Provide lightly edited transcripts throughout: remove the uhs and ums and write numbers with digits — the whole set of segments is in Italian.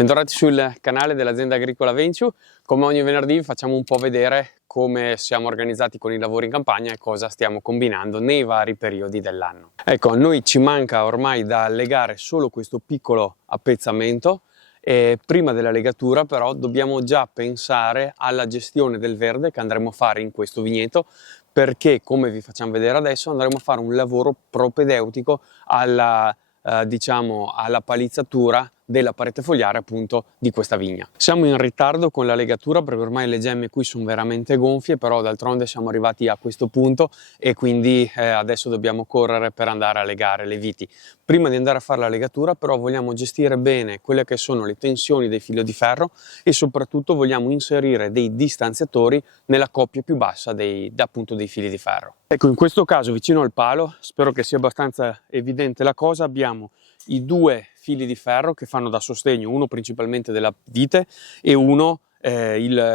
Bentornati sul canale dell'azienda agricola Venture. Come ogni venerdì vi facciamo un po' vedere come siamo organizzati con i lavori in campagna e cosa stiamo combinando nei vari periodi dell'anno. Ecco, a noi ci manca ormai da legare solo questo piccolo appezzamento e prima della legatura però dobbiamo già pensare alla gestione del verde che andremo a fare in questo vigneto, perché come vi facciamo vedere adesso andremo a fare un lavoro propedeutico alla palizzatura della parete fogliare appunto di questa vigna. Siamo in ritardo con la legatura perché ormai le gemme qui sono veramente gonfie, però d'altronde siamo arrivati a questo punto e quindi adesso dobbiamo correre per andare a legare le viti. Prima di andare a fare la legatura però vogliamo gestire bene quelle che sono le tensioni dei fili di ferro e soprattutto vogliamo inserire dei distanziatori nella coppia più bassa dei fili di ferro. Ecco, in questo caso vicino al palo, spero che sia abbastanza evidente la cosa, abbiamo i due fili di ferro che fanno da sostegno, uno principalmente della vite e uno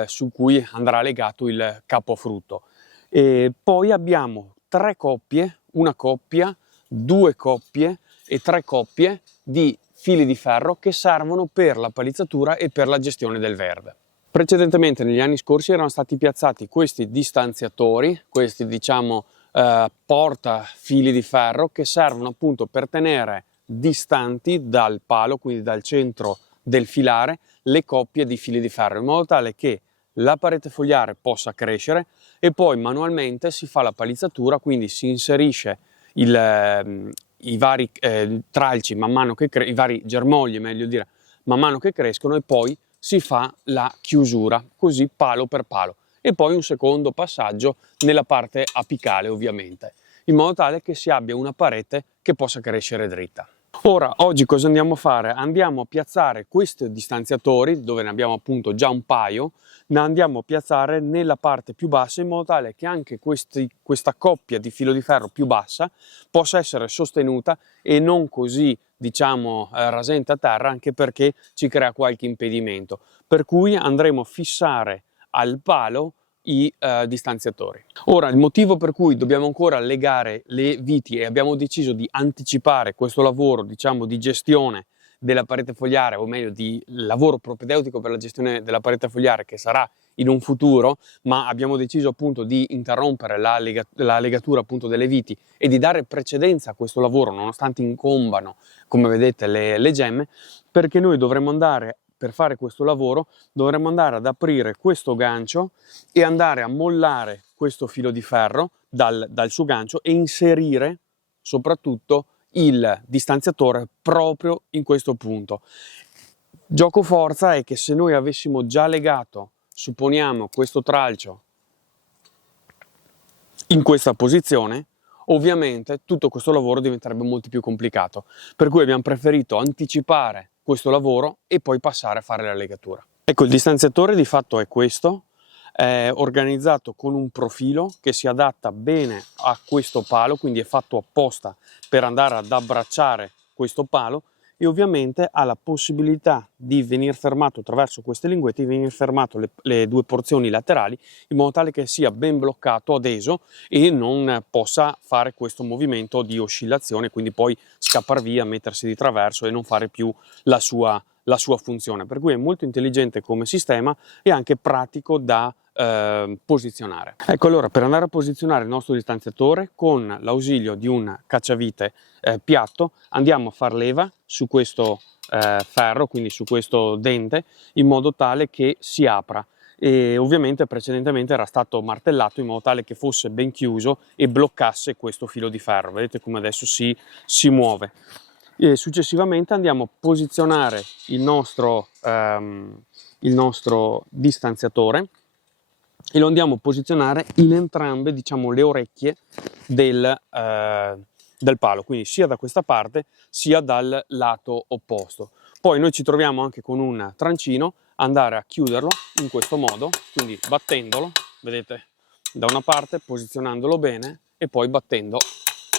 su cui andrà legato il capo a frutto. E poi abbiamo tre coppie, una coppia, due coppie e tre coppie di fili di ferro che servono per la palizzatura e per la gestione del verde. Precedentemente negli anni scorsi erano stati piazzati questi distanziatori, questi porta fili di ferro che servono appunto per tenere distanti dal palo, quindi dal centro del filare, le coppie di fili di ferro, in modo tale che la parete fogliare possa crescere e poi manualmente si fa la palizzatura, quindi si inserisce i vari tralci man mano che i vari germogli, meglio dire, man mano che crescono, e poi si fa la chiusura, così palo per palo, e poi un secondo passaggio nella parte apicale ovviamente, in modo tale che si abbia una parete che possa crescere dritta. Ora, oggi cosa andiamo a fare? Andiamo a piazzare questi distanziatori, dove ne abbiamo appunto già un paio, ne andiamo a piazzare nella parte più bassa, in modo tale che anche questa coppia di filo di ferro più bassa possa essere sostenuta e non così, rasente a terra, anche perché ci crea qualche impedimento. Per cui andremo a fissare al palo i distanziatori. Ora, il motivo per cui dobbiamo ancora legare le viti e abbiamo deciso di anticipare questo lavoro, di gestione della parete fogliare, o meglio di lavoro propedeutico per la gestione della parete fogliare che sarà in un futuro, ma abbiamo deciso appunto di interrompere la legatura appunto delle viti e di dare precedenza a questo lavoro nonostante incombano, come vedete, le gemme, perché noi dovremmo andare, per fare questo lavoro, dovremmo andare ad aprire questo gancio e andare a mollare questo filo di ferro dal suo gancio e inserire soprattutto il distanziatore proprio in questo punto. Gioco forza è che se noi avessimo già legato, supponiamo, questo tralcio in questa posizione, ovviamente tutto questo lavoro diventerebbe molto più complicato, per cui abbiamo preferito anticipare questo lavoro e poi passare a fare la legatura. Ecco, il distanziatore di fatto è questo, è organizzato con un profilo che si adatta bene a questo palo, quindi è fatto apposta per andare ad abbracciare questo palo, e ovviamente ha la possibilità di venire fermato attraverso queste linguette, di venire fermato le due porzioni laterali, in modo tale che sia ben bloccato, adeso, e non possa fare questo movimento di oscillazione, quindi poi scappare via, mettersi di traverso e non fare più la sua funzione. Per cui è molto intelligente come sistema e anche pratico da posizionare. Ecco, allora, per andare a posizionare il nostro distanziatore con l'ausilio di un cacciavite piatto, andiamo a far leva su questo ferro, quindi su questo dente, in modo tale che si apra, e ovviamente precedentemente era stato martellato in modo tale che fosse ben chiuso e bloccasse questo filo di ferro. Vedete come adesso si muove. E successivamente andiamo a posizionare il nostro distanziatore e lo andiamo a posizionare in entrambe, le orecchie del palo, quindi sia da questa parte sia dal lato opposto. Poi noi ci troviamo anche con un trancino andare a chiuderlo in questo modo, quindi battendolo, vedete, da una parte, posizionandolo bene e poi battendo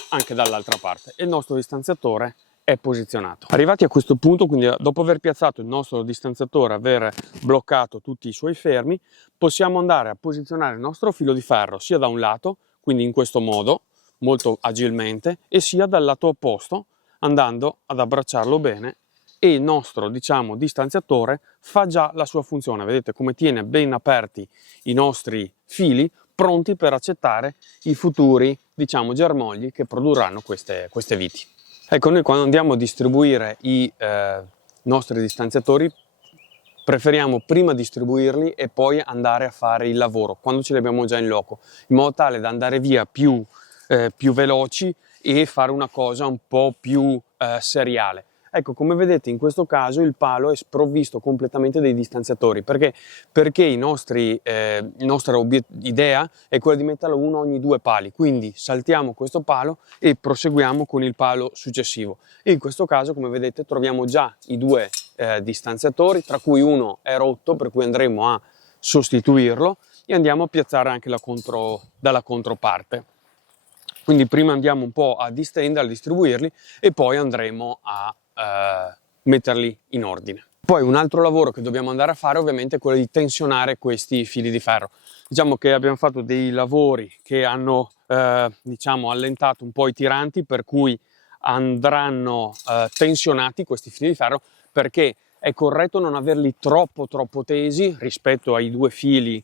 anche dall'altra parte, e il nostro distanziatore è posizionato. Arrivati a questo punto, quindi dopo aver piazzato il nostro distanziatore, aver bloccato tutti i suoi fermi, possiamo andare a posizionare il nostro filo di ferro sia da un lato, quindi in questo modo, molto agilmente, e sia dal lato opposto, andando ad abbracciarlo bene e il nostro, diciamo, distanziatore fa già la sua funzione. Vedete come tiene ben aperti i nostri fili, pronti per accettare i futuri, diciamo, germogli che produrranno queste viti. Ecco, noi quando andiamo a distribuire i nostri distanziatori preferiamo prima distribuirli e poi andare a fare il lavoro quando ce li abbiamo già in loco, in modo tale da andare via più veloci e fare una cosa un po' più seriale. Ecco, come vedete in questo caso il palo è sprovvisto completamente dei distanziatori. Perché la nostra idea è quella di metterlo uno ogni 2 pali, quindi saltiamo questo palo e proseguiamo con il palo successivo. E in questo caso, come vedete, troviamo già i 2 distanziatori, tra cui uno è rotto, per cui andremo a sostituirlo e andiamo a piazzare anche dalla controparte. Quindi prima andiamo un po' a distendere, a distribuirli e poi andremo a metterli in ordine. Poi un altro lavoro che dobbiamo andare a fare ovviamente è quello di tensionare questi fili di ferro. Diciamo che abbiamo fatto dei lavori che hanno diciamo allentato un po' i tiranti, per cui andranno tensionati questi fili di ferro, perché è corretto non averli troppo tesi rispetto ai 2 fili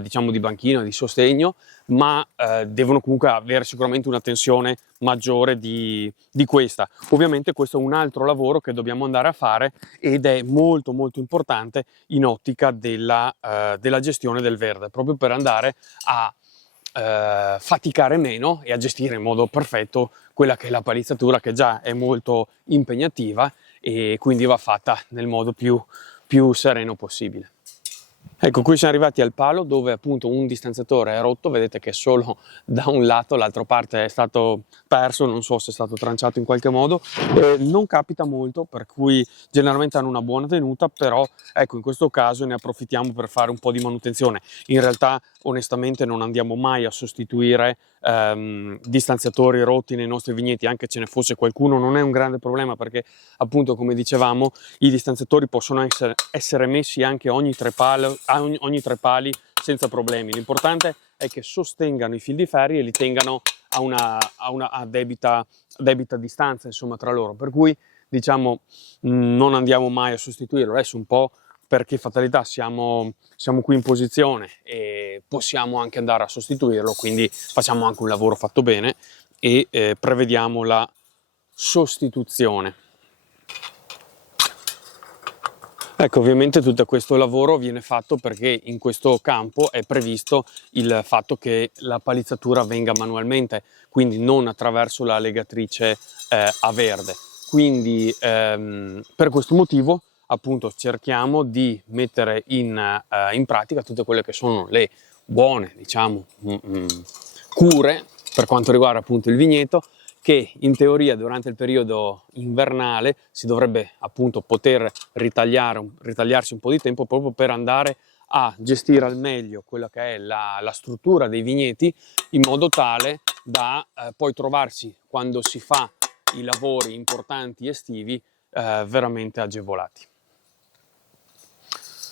diciamo di banchina, di sostegno, ma devono comunque avere sicuramente una tensione maggiore di questa. Ovviamente questo è un altro lavoro che dobbiamo andare a fare ed è molto importante in ottica della gestione del verde, proprio per andare a faticare meno e a gestire in modo perfetto quella che è la palizzatura, che già è molto impegnativa e quindi va fatta nel modo più sereno possibile. Ecco, qui siamo arrivati al palo dove appunto un distanziatore è rotto, vedete che solo da un lato, l'altra parte è stato perso, non so se è stato tranciato in qualche modo, non capita molto, per cui generalmente hanno una buona tenuta, però ecco, in questo caso ne approfittiamo per fare un po' di manutenzione. In realtà onestamente non andiamo mai a sostituire distanziatori rotti nei nostri vigneti, anche ce ne fosse qualcuno non è un grande problema, perché appunto come dicevamo i distanziatori possono essere messi anche ogni 3 pali senza problemi. L'importante è che sostengano i fili di ferri e li tengano a debita distanza, insomma, tra loro, per cui diciamo non andiamo mai a sostituirlo. Adesso un po' perché fatalità siamo qui in posizione e possiamo anche andare a sostituirlo, quindi facciamo anche un lavoro fatto bene e prevediamo la sostituzione. Ecco, ovviamente tutto questo lavoro viene fatto perché in questo campo è previsto il fatto che la palizzatura avvenga manualmente, quindi non attraverso la legatrice a verde. Quindi per questo motivo appunto cerchiamo di mettere in pratica tutte quelle che sono le buone, diciamo, cure per quanto riguarda appunto il vigneto, che in teoria durante il periodo invernale si dovrebbe appunto poter ritagliarsi un po' di tempo proprio per andare a gestire al meglio quella che è la struttura dei vigneti, in modo tale da poi trovarsi, quando si fa i lavori importanti estivi, veramente agevolati.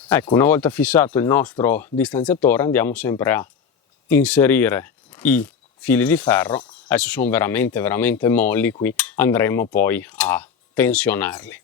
Ecco, una volta fissato il nostro distanziatore andiamo sempre a inserire i fili di ferro. Adesso sono veramente molli, qui andremo poi a tensionarli.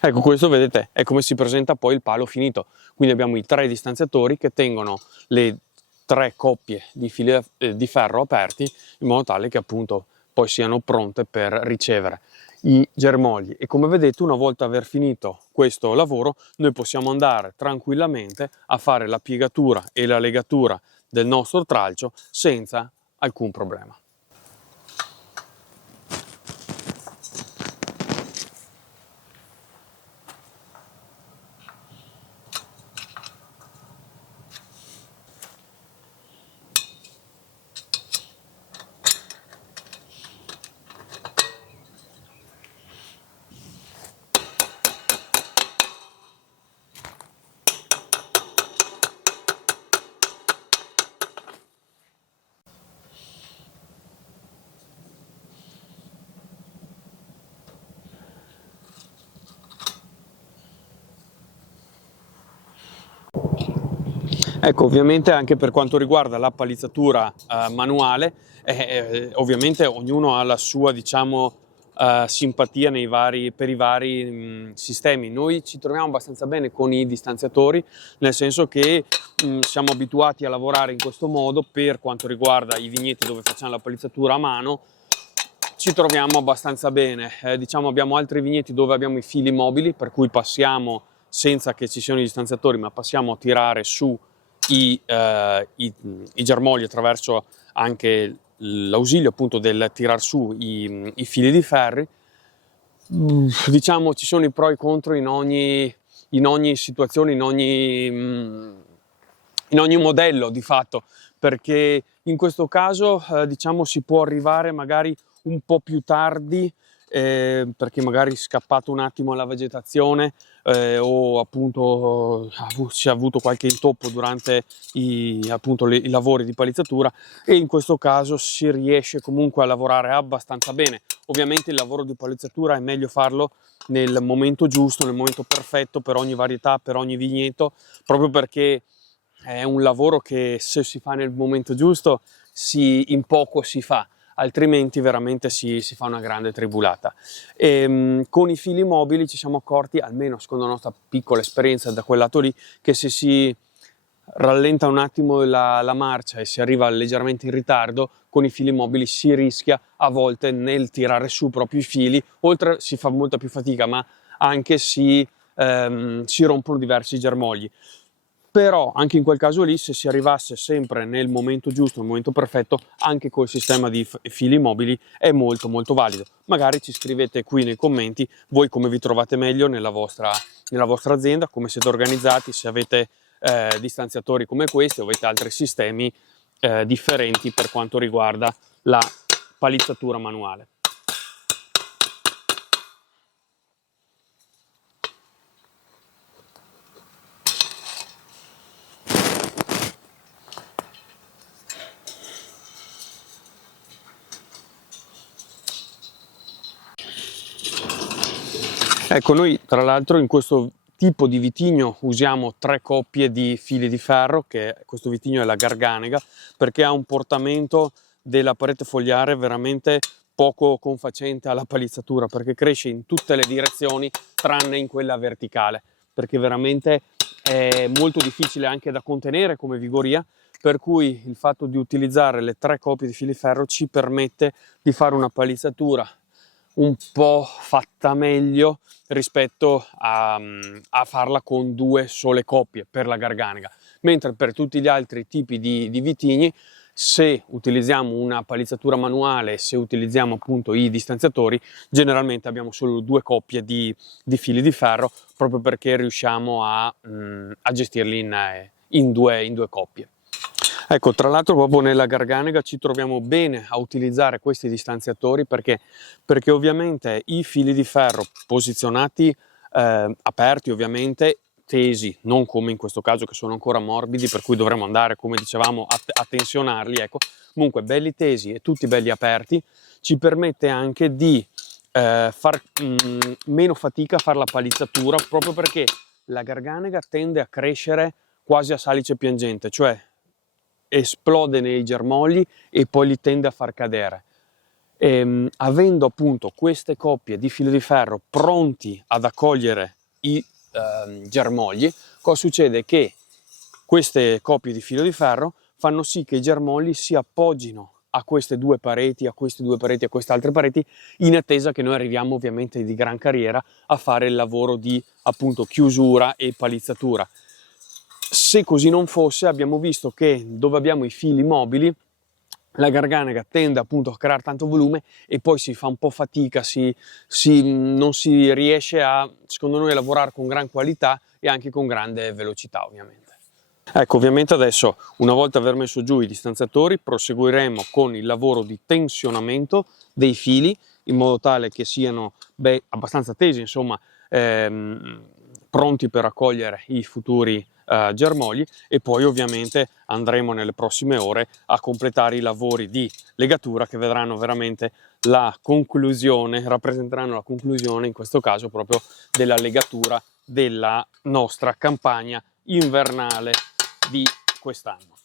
Ecco, questo vedete è come si presenta poi il palo finito. Quindi abbiamo i 3 distanziatori che tengono le 3 coppie di fili di ferro aperti, in modo tale che appunto poi siano pronte per ricevere i germogli. E come vedete, una volta aver finito questo lavoro, noi possiamo andare tranquillamente a fare la piegatura e la legatura del nostro tralcio senza alcun problema. Ecco, ovviamente anche per quanto riguarda la palizzatura manuale, ovviamente ognuno ha la sua, diciamo, simpatia per i vari sistemi. Noi ci troviamo abbastanza bene con i distanziatori, nel senso che siamo abituati a lavorare in questo modo. Per quanto riguarda i vigneti dove facciamo la palizzatura a mano, ci troviamo abbastanza bene. Diciamo, abbiamo altri vigneti dove abbiamo i fili mobili, per cui passiamo senza che ci siano i distanziatori, ma passiamo a tirare su i germogli attraverso anche l'ausilio appunto del tirar su i fili di ferri. Diciamo, ci sono i pro e i contro in ogni situazione, in ogni modello di fatto, perché in questo caso diciamo si può arrivare magari un po' più tardi, perché magari scappato un attimo alla vegetazione, o appunto si è avuto qualche intoppo durante i lavori di palizzatura, e in questo caso si riesce comunque a lavorare abbastanza bene. Ovviamente il lavoro di palizzatura è meglio farlo nel momento giusto, nel momento perfetto per ogni varietà, per ogni vigneto, proprio perché è un lavoro che se si fa nel momento giusto in poco si fa, altrimenti veramente si fa una grande tribulata. Con i fili mobili ci siamo accorti, almeno secondo la nostra piccola esperienza da quel lato lì, che se si rallenta un attimo la marcia e si arriva leggermente in ritardo, con i fili mobili si rischia a volte nel tirare su proprio i fili, oltre si fa molta più fatica, ma anche si rompono diversi germogli. Però anche in quel caso lì, se si arrivasse sempre nel momento giusto, nel momento perfetto, anche col sistema di fili mobili è molto molto valido. Magari ci scrivete qui nei commenti voi come vi trovate meglio nella vostra azienda, come siete organizzati, se avete distanziatori come questi o avete altri sistemi differenti per quanto riguarda la palizzatura manuale. Ecco, noi tra l'altro in questo tipo di vitigno usiamo 3 coppie di fili di ferro, che questo vitigno è la Garganega, perché ha un portamento della parete fogliare veramente poco confacente alla palizzatura, perché cresce in tutte le direzioni tranne in quella verticale, perché veramente è molto difficile anche da contenere come vigoria, per cui il fatto di utilizzare le 3 coppie di fili ferro ci permette di fare una palizzatura un po' fatta meglio rispetto a farla con 2 sole coppie per la Garganega, mentre per tutti gli altri tipi di vitigni, se utilizziamo una palizzatura manuale, se utilizziamo appunto i distanziatori, generalmente abbiamo solo 2 coppie di fili di ferro, proprio perché riusciamo a gestirli in due coppie. Ecco, tra l'altro proprio nella Garganega ci troviamo bene a utilizzare questi distanziatori, perché ovviamente i fili di ferro posizionati aperti, ovviamente tesi, non come in questo caso che sono ancora morbidi, per cui dovremmo andare, come dicevamo, a tensionarli, ecco. Comunque belli tesi e tutti belli aperti ci permette anche di far meno fatica a fare la palizzatura, proprio perché la Garganega tende a crescere quasi a salice piangente, cioè esplode nei germogli e poi li tende a far cadere. Avendo appunto queste coppie di filo di ferro pronti ad accogliere i germogli, cosa succede? Che queste coppie di filo di ferro fanno sì che i germogli si appoggino a queste 2 pareti, a queste 2 pareti, a queste altre pareti, in attesa che noi arriviamo ovviamente di gran carriera a fare il lavoro di appunto chiusura e palizzatura. Se così non fosse, abbiamo visto che dove abbiamo i fili mobili, la Garganega tende appunto a creare tanto volume e poi si fa un po' fatica, non si riesce a, secondo noi, a lavorare con gran qualità e anche con grande velocità, ovviamente. Ecco, ovviamente adesso, una volta aver messo giù i distanziatori, proseguiremo con il lavoro di tensionamento dei fili, in modo tale che siano abbastanza tesi, insomma, pronti per accogliere i futuri germogli, e poi ovviamente andremo nelle prossime ore a completare i lavori di legatura che vedranno veramente la conclusione, rappresenteranno la conclusione in questo caso proprio della legatura della nostra campagna invernale di quest'anno.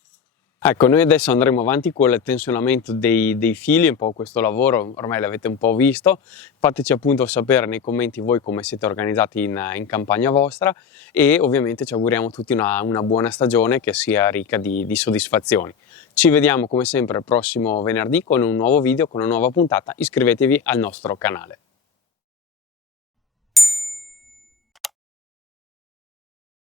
Ecco, noi adesso andremo avanti con il tensionamento dei fili, un po' questo lavoro, ormai l'avete un po' visto. Fateci appunto sapere nei commenti voi come siete organizzati in campagna vostra e ovviamente ci auguriamo tutti una buona stagione che sia ricca di soddisfazioni. Ci vediamo come sempre il prossimo venerdì con un nuovo video, con una nuova puntata. Iscrivetevi al nostro canale.